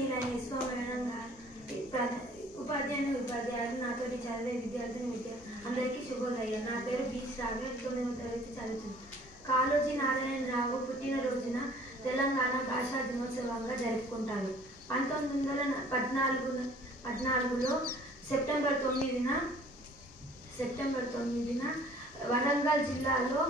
గౌరవనీయులైన ఇస్వా మేడం గారు, ఉపాధ్యాయులు, నాతోటి చదివే విద్యార్థులు అందరికీ శుభోదయం. నా పేరు బి శ్రావ్య, 9వ తరగతి చదువుతుంది. కాళోజీ నారాయణరావు పుట్టినరోజున తెలంగాణ భాషా దినోత్సవంగా జరుపుకుంటారు. 1914లో సెప్టెంబర్ 9న వరంగల్ జిల్లాలో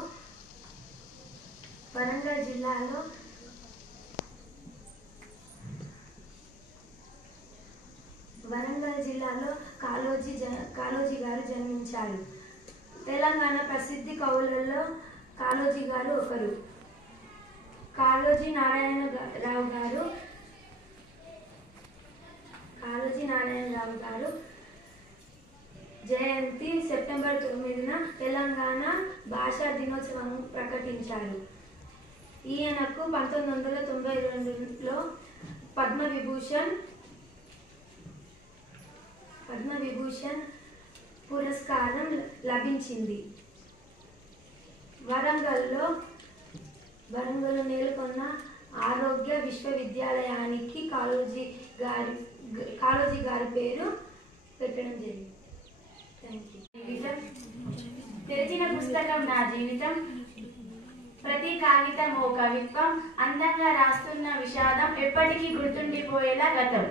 కాళోజీ గారు జన్మించారు. తెలంగాణ ప్రసిద్ధి కవులలో కాళోజీ గారు ఒకరు. కాళోజీ నారాయణరావు గారు జయంతి సెప్టెంబర్ 9న తెలంగాణ భాషా దినోత్సవం ప్రకటించారు. ఈయనకు 1992లో పద్మవిభూషణ్ పురస్కారం లభించింది. వరంగల్లో నెలకొన్న ఆరోగ్య విశ్వవిద్యాలయానికి కాళోజీ గారి పేరు పెట్టడం జరిగింది. తెరిచిన పుస్తకం నా జీవితం, ప్రతి కాగితం ఓ కవిత్వం, అందంగా రాస్తున్న విషాదం, ఎప్పటికీ గుర్తుండిపోయేలా గతం.